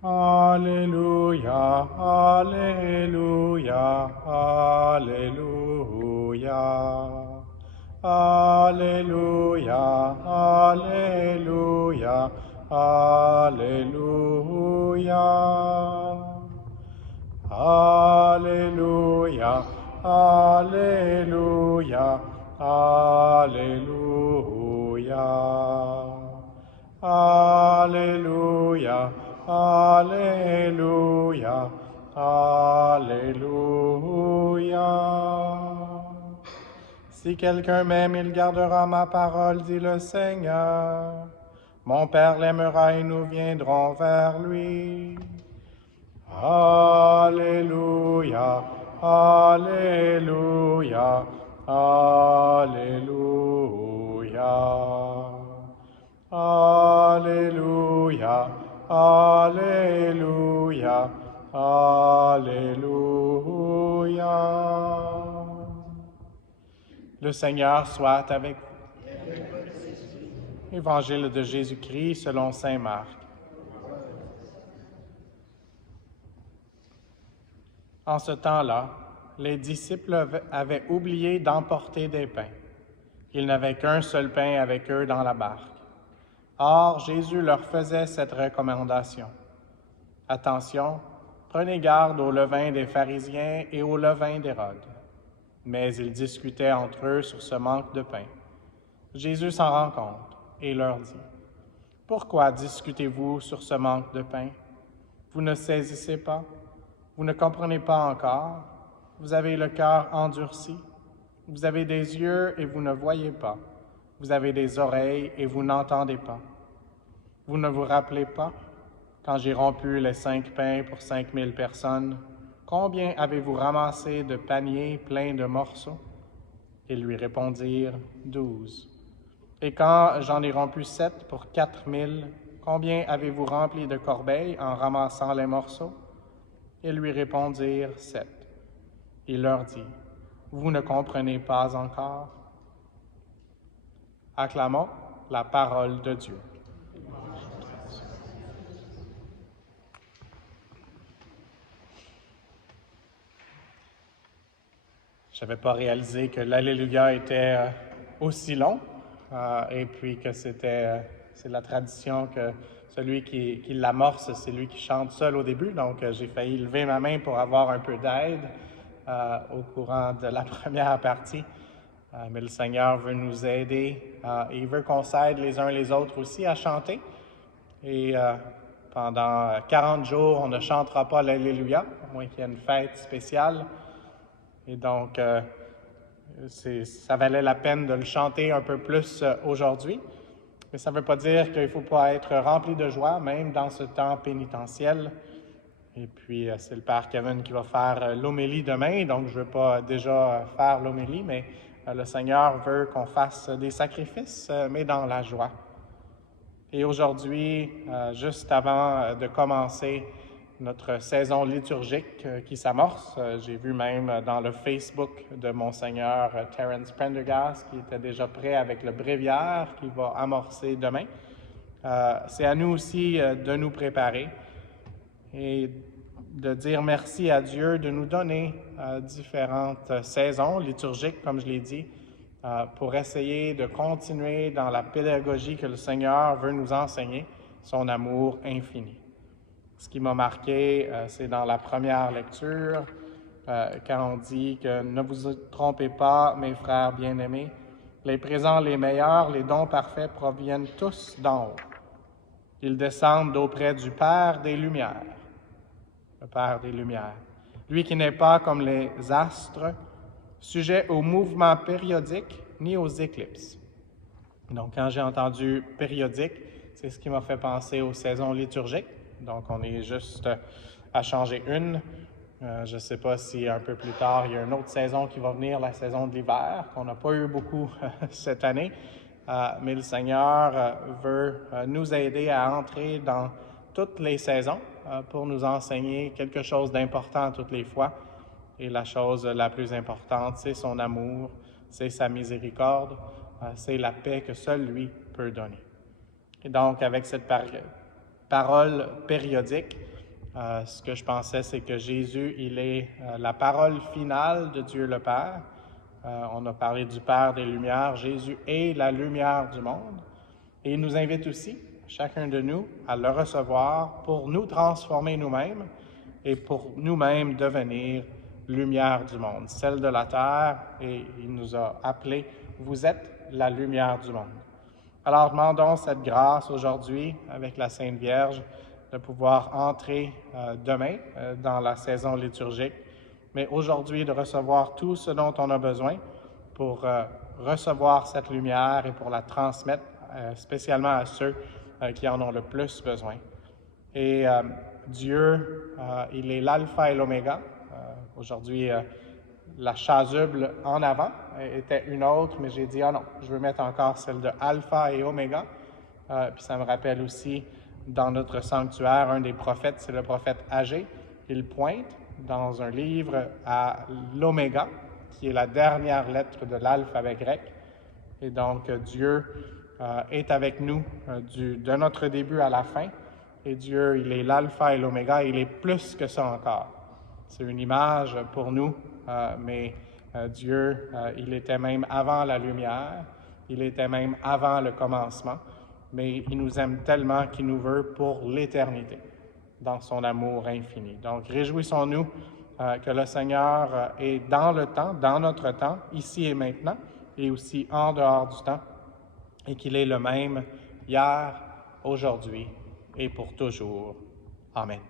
Alléluia, Alléluia, Alléluia. Alléluia, Alléluia, Alléluia. Alléluia, Alléluia, Alléluia. Alléluia, Alléluia, Alléluia. Si quelqu'un m'aime, il gardera ma parole, dit le Seigneur. Mon Père l'aimera et nous viendrons vers lui. Alléluia, Alléluia, Alléluia. Alléluia, Alléluia, Alléluia. Le Seigneur soit avec vous. Évangile de Jésus-Christ selon saint Marc. En ce temps-là, les disciples avaient oublié d'emporter des pains. Ils n'avaient qu'un seul pain avec eux dans la barque. Or, Jésus leur faisait cette recommandation. Attention, prenez garde au levain des pharisiens et au levain d'Hérode. Mais ils discutaient entre eux sur ce manque de pain. Jésus s'en rend compte et leur dit, « Pourquoi discutez-vous sur ce manque de pain? Vous ne saisissez pas? Vous ne comprenez pas encore? Vous avez le cœur endurci? Vous avez des yeux et vous ne voyez pas? Vous avez des oreilles et vous n'entendez pas? Vous ne vous rappelez pas, quand j'ai rompu les 5 pains pour 5000 personnes, combien avez-vous ramassé de paniers pleins de morceaux? » Ils lui répondirent, 12. Et quand j'en ai rompu 7 pour 4000, combien avez-vous rempli de corbeilles en ramassant les morceaux? Ils lui répondirent, 7. Il leur dit, vous ne comprenez pas encore? Acclamons la parole de Dieu. Je n'avais pas réalisé que l'Alléluia était aussi long et puis que c'est la tradition que celui qui l'amorce, c'est lui qui chante seul au début. Donc, j'ai failli lever ma main pour avoir un peu d'aide au courant de la première partie. Mais le Seigneur veut nous aider et il veut qu'on s'aide les uns les autres aussi à chanter. Et pendant 40 jours, on ne chantera pas l'Alléluia, à moins qu'il y ait une fête spéciale. Et donc, ça valait la peine de le chanter un peu plus aujourd'hui. Mais ça ne veut pas dire qu'il ne faut pas être rempli de joie, même dans ce temps pénitentiel. Et puis, c'est le Père Kevin qui va faire l'homélie demain, donc je ne veux pas déjà faire l'homélie, mais le Seigneur veut qu'on fasse des sacrifices, mais dans la joie. Et aujourd'hui, juste avant de commencer notre saison liturgique qui s'amorce, j'ai vu même dans le Facebook de Monseigneur Terence Prendergast qui était déjà prêt avec le bréviaire qui va amorcer demain. C'est à nous aussi de nous préparer et de dire merci à Dieu de nous donner différentes saisons liturgiques, comme je l'ai dit, pour essayer de continuer dans la pédagogie que le Seigneur veut nous enseigner, son amour infini. Ce qui m'a marqué, c'est dans la première lecture, quand on dit que « Ne vous trompez pas, mes frères bien-aimés, les présents les meilleurs, les dons parfaits proviennent tous d'en haut. Ils descendent d'auprès du Père des Lumières. » Le Père des Lumières. Lui qui n'est pas comme les astres, sujet aux mouvements périodiques ni aux éclipses. Donc, quand j'ai entendu périodique, c'est ce qui m'a fait penser aux saisons liturgiques. Donc, on est juste à changer une. Je ne sais pas si un peu plus tard, il y a une autre saison qui va venir, la saison de l'hiver, qu'on n'a pas eu beaucoup cette année. Mais le Seigneur veut nous aider à entrer dans toutes les saisons pour nous enseigner quelque chose d'important toutes les fois. Et la chose la plus importante, c'est son amour, c'est sa miséricorde, c'est la paix que seul lui peut donner. Et donc, avec cette parole périodique. Ce que je pensais, c'est que Jésus, il est la parole finale de Dieu le Père. On a parlé du Père des Lumières. Jésus est la lumière du monde. Et il nous invite aussi, chacun de nous, à le recevoir pour nous transformer nous-mêmes et pour nous-mêmes devenir lumière du monde, celle de la terre. Et il nous a appelés, vous êtes la lumière du monde. Alors, demandons cette grâce aujourd'hui avec la Sainte Vierge de pouvoir entrer demain dans la saison liturgique, mais aujourd'hui de recevoir tout ce dont on a besoin pour recevoir cette lumière et pour la transmettre spécialement à ceux qui en ont le plus besoin. Et Dieu, il est l'alpha et l'oméga. Aujourd'hui, la chasuble en avant était une autre, mais j'ai dit, ah non, je veux mettre encore celle de alpha et oméga. Puis ça me rappelle aussi, dans notre sanctuaire, un des prophètes, c'est le prophète Agé. Il pointe dans un livre à l'oméga, qui est la dernière lettre de l'alphabet grec. Et donc, Dieu est avec nous de notre début à la fin. Et Dieu, il est l'alpha et l'oméga, il est plus que ça encore. C'est une image pour nous, mais Dieu, il était même avant la lumière, il était même avant le commencement, mais il nous aime tellement qu'il nous veut pour l'éternité, dans son amour infini. Donc, réjouissons-nous que le Seigneur est dans le temps, dans notre temps, ici et maintenant, et aussi en dehors du temps, et qu'il est le même hier, aujourd'hui et pour toujours. Amen.